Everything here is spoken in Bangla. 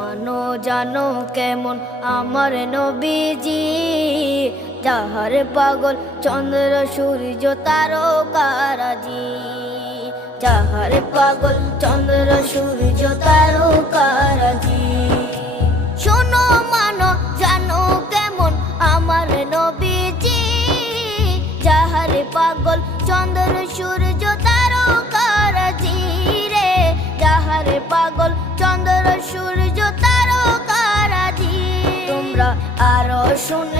মানো জানো কেমন আমার নবীজি, যাহার পাগল চন্দ্র সূর্য তারকারাজি, যাহার পাগল চন্দ্র সূর্য তারকারাজি। শোনো মানো জানো কেমন আমার নবীজি, যাহার পাগল চন্দ্র সূর্য তারকারাজি রে, যাহার পাগল চন্দ্র সূর্য তারকারাজি। তোমরা আরো শুনে